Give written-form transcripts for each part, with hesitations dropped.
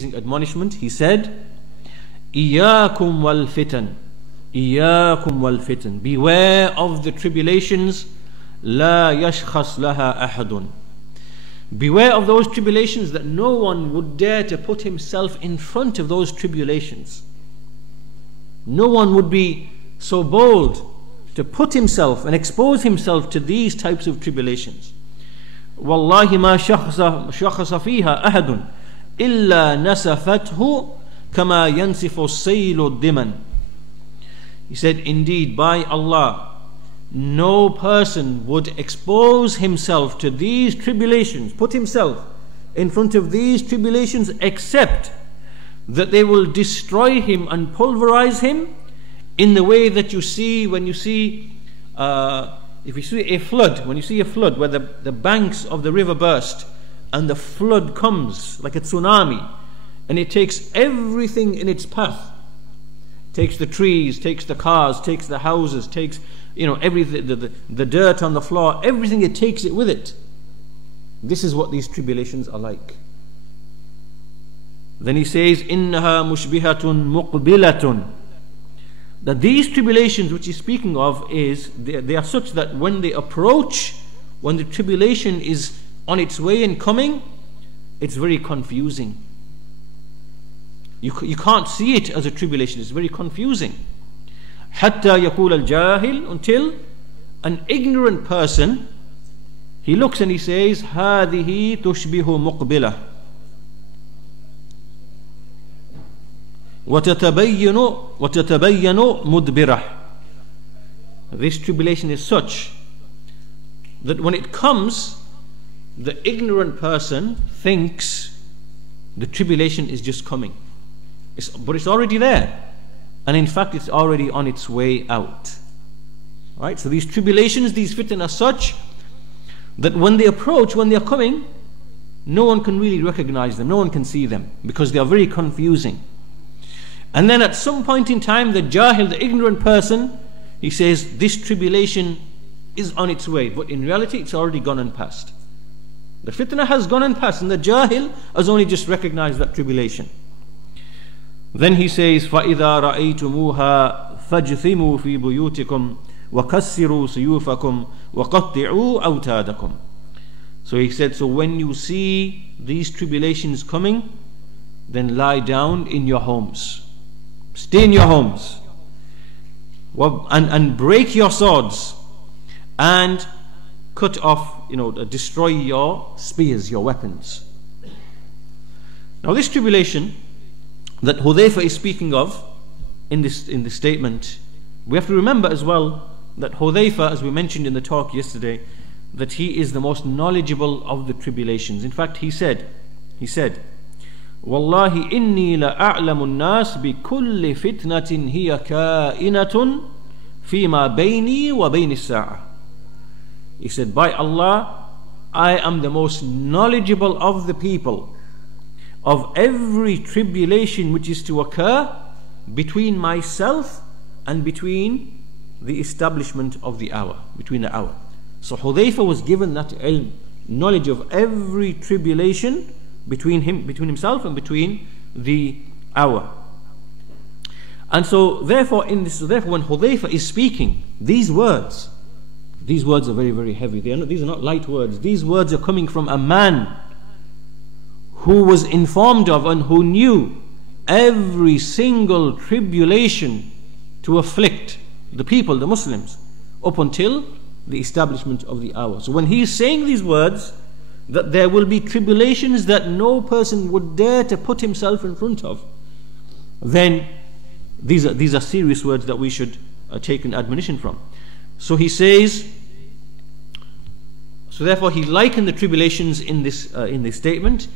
admonishment, he said, Iyyakum wal fitan, Iyyakum wal fitan. Beware of the tribulations, La yashkhas laha ahadun. Beware of those tribulations that no one would dare to put himself in front of those tribulations. No one would be so bold to put himself and expose himself to these types of tribulations. Wallahi ma shakhasa fiha ahadun illa nasafathu kama yansifu saylu diman. He said, indeed, by Allah, no person would expose himself to these tribulations, put himself in front of these tribulations, except that they will destroy him and pulverize him in the way that you see when you see if you see a flood, when you see a flood where the banks of the river burst and the flood comes like a tsunami and it takes everything in its path, takes the trees, takes the cars, takes the houses, takes everything, the dirt on the floor, everything, it takes it with it. This is what these tribulations are like. Then he says, innaha mushbihatun muqbilatun, that these tribulations which he's speaking of is they are such that when they approach, when the tribulation is on its way and coming, it's very confusing. You can't see it as a tribulation. It's very confusing. Hatta yaqul al-jahil, until an ignorant person, he looks and he says, هذه تشبه مقبلة وتتبين مدبرة. This tribulation is such that when it comes, the ignorant person thinks the tribulation is just coming, but it's already there, and in fact it's already on its way out. Right? So these tribulations, these fitnah are such that when they approach, when they are coming, no one can really recognize them, no one can see them, because they are very confusing. And then at some point in time, the jahil, the ignorant person, he says this tribulation is on its way, but in reality it's already gone and passed. The fitnah has gone and passed, and the jahil has only just recognized that tribulation. Then he says, فَإِذَا رَأَيْتُمُوهَا فَاجْثِمُوا فِي بُيُوتِكُمْ وَكَسِّرُوا سُيُوفَكُمْ وَقَطِّعُوا أَوْتَادَكُمْ. So he said, so when you see these tribulations coming, then lie down in your homes. Stay in your homes. And break your swords. And cut off, destroy your spears, your weapons. Now this tribulation that Hudhayfa is speaking of in this statement, we have to remember as well that Hudhayfa, as we mentioned in the talk yesterday, that he is the most knowledgeable of the tribulations. In fact, he said, Wallahi inni la a'lamu an-nas bi kulli fitnatin hiya ka'inatun fima bayni wa bayni as-sa'a. He said, by Allah, I am the most knowledgeable of the people of every tribulation which is to occur between myself and between the establishment of the hour, between the hour. So Hudhayfa was given that ilm, knowledge of every tribulation between himself and between the hour. And so therefore when Hudhayfa is speaking these words are very, very heavy. These are not light words. These words are coming from a man who was informed of and who knew every single tribulation to afflict the people, the Muslims, up until the establishment of the hour. So when he is saying these words, that there will be tribulations that no person would dare to put himself in front of, then these are serious words that we should take an admonition from. So he says, so therefore he likened the tribulations in this statement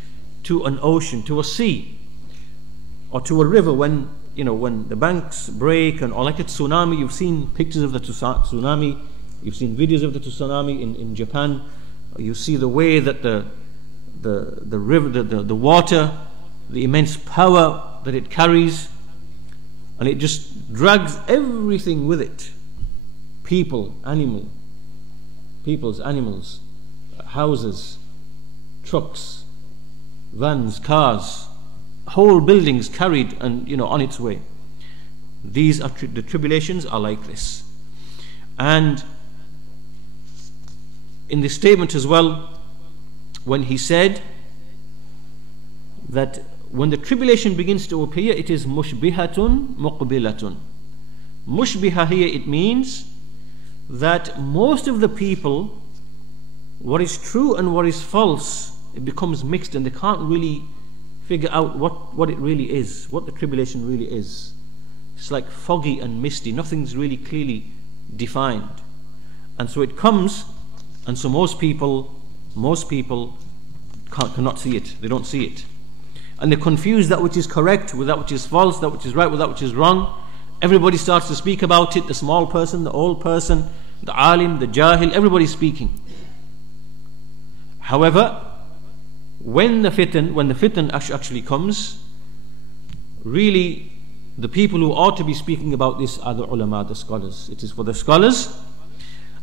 to an ocean, to a sea, or to a river when the banks break, or like a tsunami. You've seen pictures of the tsunami, you've seen videos of the tsunami in Japan. You see the way that the river, the water, the immense power that it carries, and it just drags everything with it. People's animals, houses, trucks, vans, cars, whole buildings carried and on its way. These are the tribulations are like this. And in the statement as well, when he said that when the tribulation begins to appear, it is mushbihatun muqbilatun. Mushbiha here, it means that most of the people, what is true and what is false, it becomes mixed, and they can't really figure out what it really is, what the tribulation really is. It's like foggy and misty, nothing's really clearly defined. And so it comes, and so most people cannot see it, they don't see it. And they confuse that which is correct with that which is false, that which is right with that which is wrong. Everybody starts to speak about it, the small person, the old person, the alim, the jahil, everybody's speaking. However, when the fitan actually comes, really the people who ought to be speaking about this are the ulama, the scholars. It is for the scholars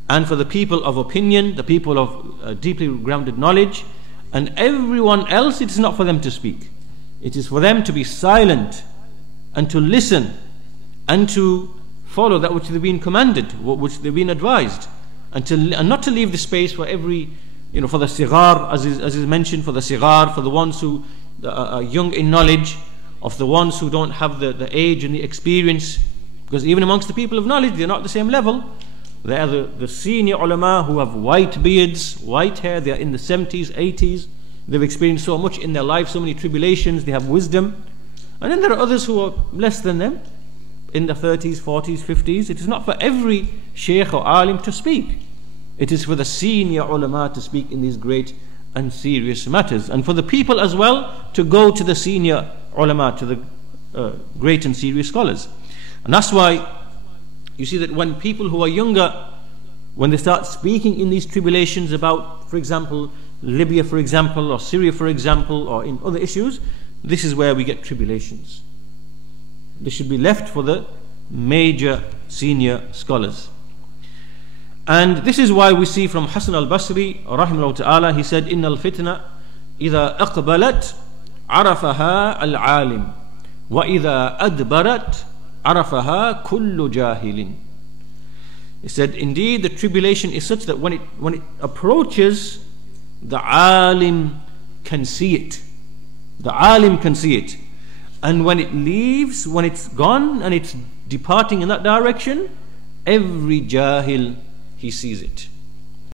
and for the people of opinion, the people of deeply grounded knowledge, and everyone else, it is not for them to speak. It is for them to be silent and to listen and to follow that which they've been commanded, which they've been advised, and not to leave the space for every, for the sigar, as is mentioned, for the sigar, for the ones who are young in knowledge, of the ones who don't have the age and the experience, because even amongst the people of knowledge, they're not at the same level. They are the senior ulama who have white beards, white hair, they are in the 70s, 80s, they've experienced so much in their life, so many tribulations, they have wisdom. And then there are others who are less than them, in the 30s, 40s, 50s. It is not for every sheikh or alim to speak. It is for the senior ulama to speak in these great and serious matters, and for the people as well to go to the senior ulama, to the great and serious scholars. And that's why you see that when people who are younger, when they start speaking in these tribulations about, for example, Libya, for example, or Syria, for example, or in other issues, this is where we get tribulations. This should be left for the major senior scholars. And this is why we see from Hasan al-Basri rahimahullah ta'ala, he said, إِنَّ الْفِتْنَةَ إِذَا أَقْبَلَتْ عَرَفَهَا الْعَالِمُ وَإِذَا أَدْبَرَتْ عَرَفَهَا كُلُّ جَاهِلٍ. He said, indeed the tribulation is such that when it approaches, the alim can see it. The alim can see it. And when it leaves, when it's gone and it's departing in that direction, every jahil, he sees it.